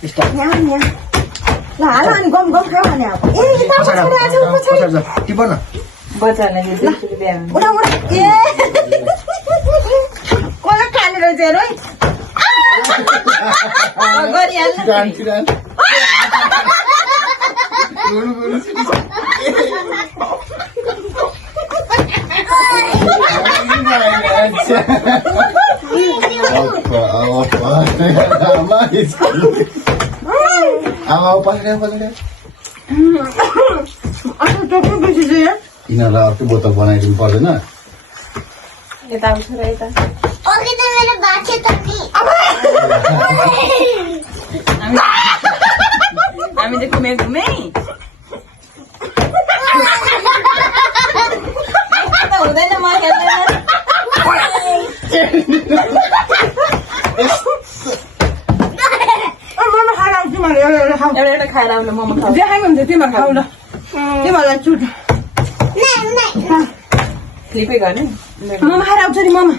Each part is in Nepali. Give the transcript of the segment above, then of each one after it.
ल हाल अनि गम गम खाऊ भने अब ए पछाडि आछ पछाडि टिप न बच्चालाई यसरी बिहा उडा उडा ए कोला खाने रहेछ हेर है गरिहाल्नु यिनीहरूलाई अर्कै बोतल बनाइदिनु पर्दैन यता आउँछ र यता हामी चाहिँ घुमे घुमे हुँदैन म एउटा खाएर आउनु मोमो खाऊ देखाएको हुन्छ तिमीहरू खाऊ ल तिमीहरूलाई छुट फ्लिपै गर्ने मोमो खाएर आउँछ नि मोमो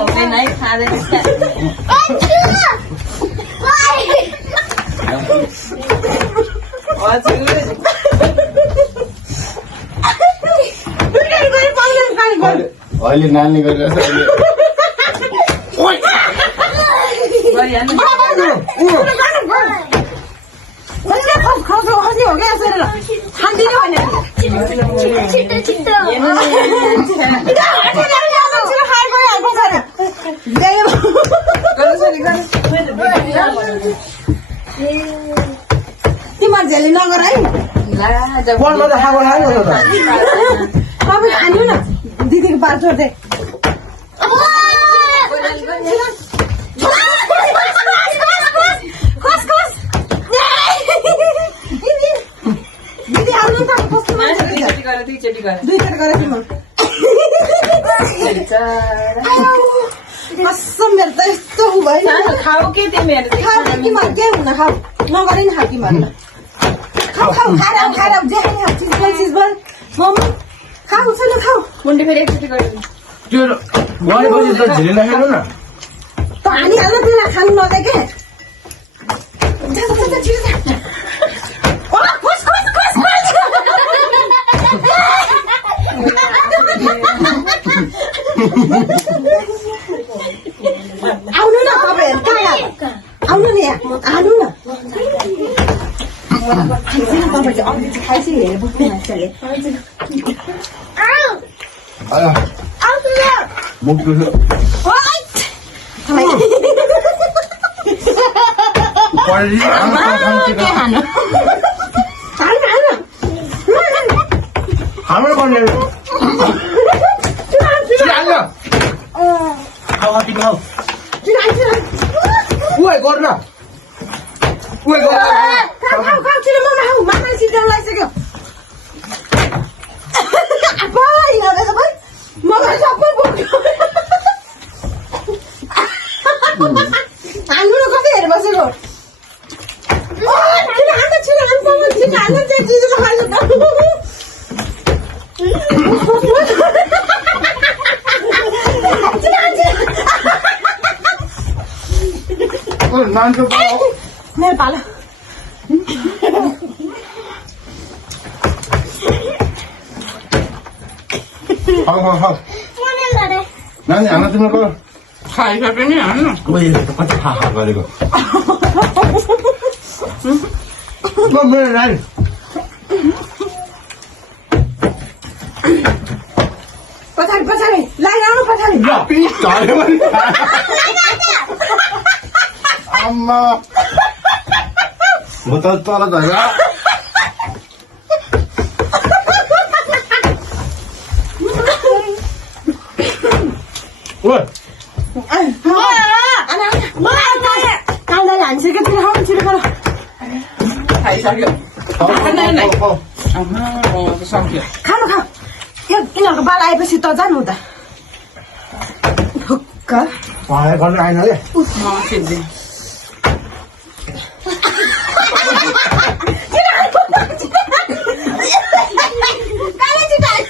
हुँदैन है खाँदैन अहिले नानी गरिरहेछ तिमीहरू झेली नगर है तपाईँ खानु न दिदीको बार जोड्दै दिदी आउनु त कस्तो दुईचोटि गर दुईचोटि गरेर तिमीहरू कसम मेरो त यस्तो भयो खाऊ के तिमीहरू खाऊ तिमीहरू के हुन खाऊ नगरे नि खाऊ तिमीहरू खाऊ खाऊ खाएर जे खाने खाऊ चिज बन मोमो खाऊ चलो खाऊ मुन्डी फेरि एकचोटि गरिदिनु त्यो गरेपछि त झिली नखेल्नु न त हानिहाल्नु तिमीलाई खानु नदिए के आउनु न तपाईँहरू कहाँ आउनु नि यहाँ आउनु न तपाईँ चाहिँ अघि चाहिँ खाइसक्यो हेरेर बस्नु मान्छेले मुख दुख्यो हाम्रो पर्ने गर्न लागिसक्यो मलाई सबै बोक्यो हाल्नु न कतै हेरेर बसेको मेरो पालो नानी हाल्न तिम्रो खाइसक्यो नि हाल्नु कति खा गरेको मेरो नानी पछाडि पछाडि लाइरहनु पछाडि आम्मा म त तल झरेर लान्छेको तिमीले खाऊ छिटो गर खाइसक्यो सक्यो खानु खाऊ यो यिनीहरूको बाल आएपछि त जानु त ढुक्क Cả. Rồi, con ai nữa đi. Ngon xịn gì. Cái này chị này.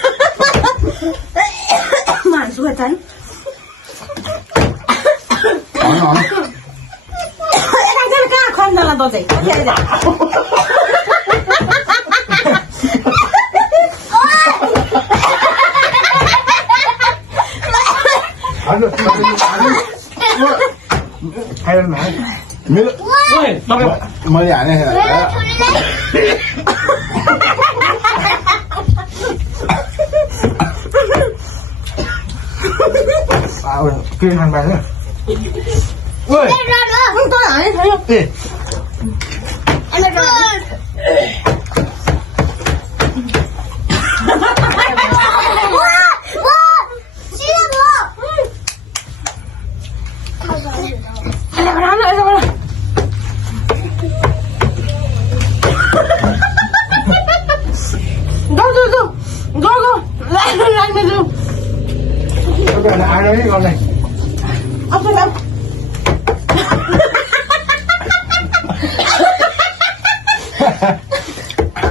Màn xuống chắn. Ngon. Em đang chơi cái con nào là đồ gì? Có thể là. Ăn được, hay là mẹ. Mira, Ui, tao kêu. mới giả này hả? Ôi, kia hàng bạn nữa. Ui, Không tôi lại thấy không? đi. Cái là ai đấy con này? Ông tôi đâu?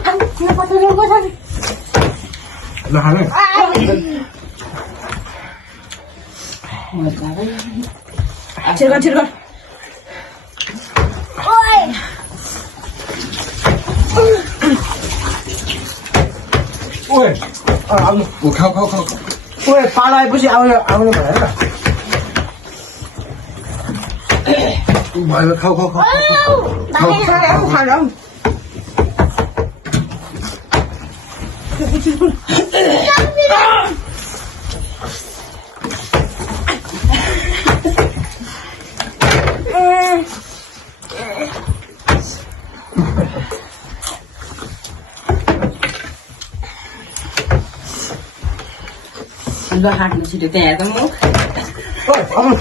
Anh, nó có tôi đâu có thôi. Là hắn này. Chưa con. Ui, ăn. Ủa, không. Ui, phá lại bữa áo này phải đấy. Mày không. Đây hai em thằng đâu? Ăn ra hạt chỉ được tè tao muốn. Ui, ăn.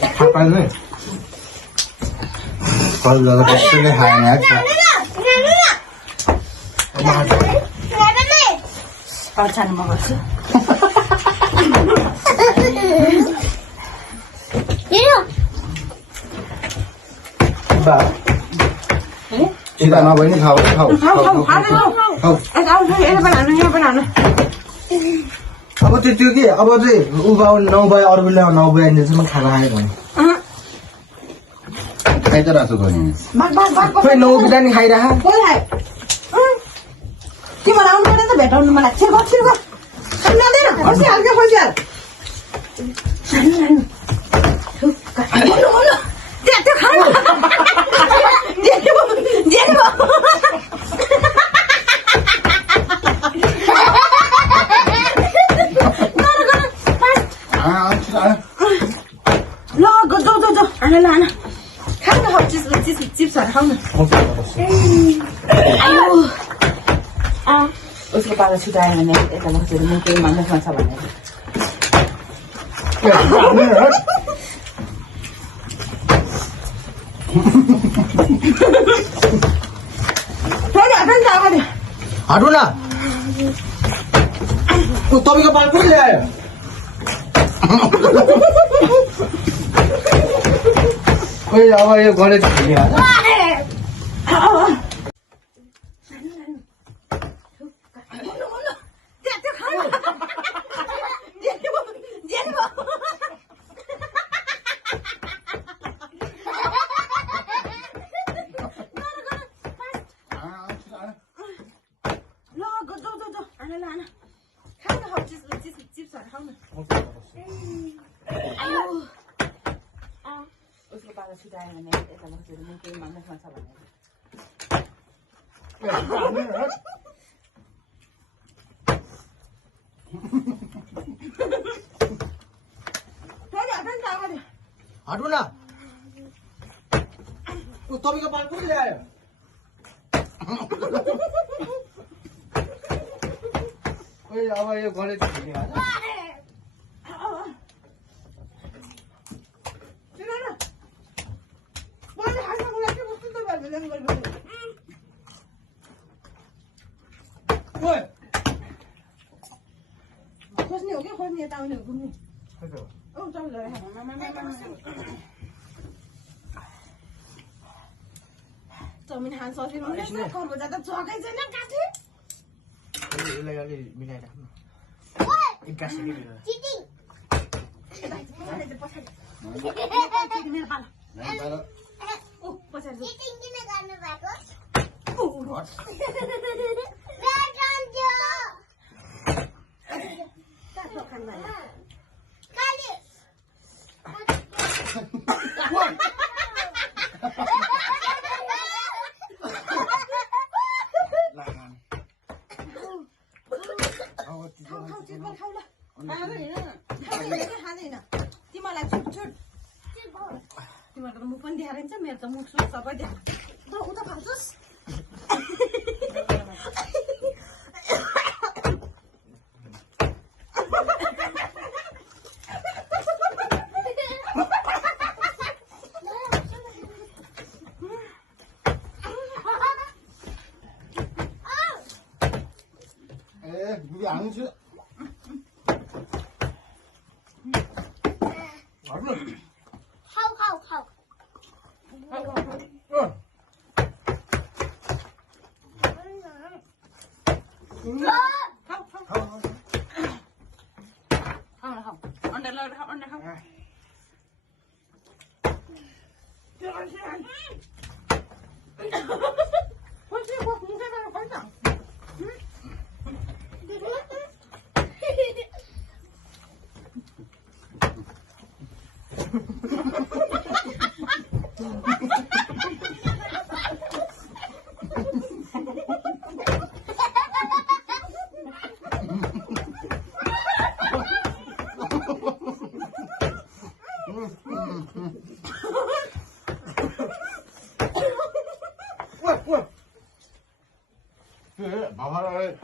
Hạt bạn này. Còn giờ cái cái hàng này Tao chăn mà chứ. Bà. chị ta nói với nó không. Không, anh ông thấy em bạn nào अब त्यो के अब चाहिँ उ बाउ 9 बजे अरू बेला 9 बजे आइन्जेलसम्म खाना आयो भने Cái đó là sự rồi. Bác खोइ 9 बिदानी खाइरह Quay lại. Khi mà ông tới भेटाउनु मलाई छिर्को anh ल्याउँदैन कसै हाल्छ पैसा त्यो खानु जेनी ल जाऊ आना लाना खानु हौ चिप्सहरू खाउन उसको पालो छुटायो भने यता बसेर म केही मान्न खान्छ भनेर हटु न तपाईँको पाल कसले ल्यायो खोइ अब यो गणेश उसको पालो छुटायो भने यता बसेर म केही मान्न खान्छ भनेर हटु न तपाईँको पाल कसले ल्यायो खोइ अब यो गणेश खोज्ने हो क्या खोज्ने यता आउने हो घुम्ने चल रहे हैं चाउमिन खान सजिलो हुँदैछ खरबुजा त चकै छैन काट्ने यसलाई अलि मिलाएर राख्नु एक गाँस के मिलाएर तिमीलाई छुट छुट तिमीहरूको त मुख पनि देखाइन्छ मेरो त मुख सुख सबै देखाएको उता खान्छस् 우리 안 주. 마화를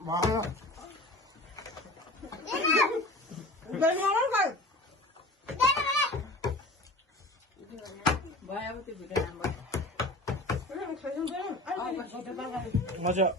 마화 맞아.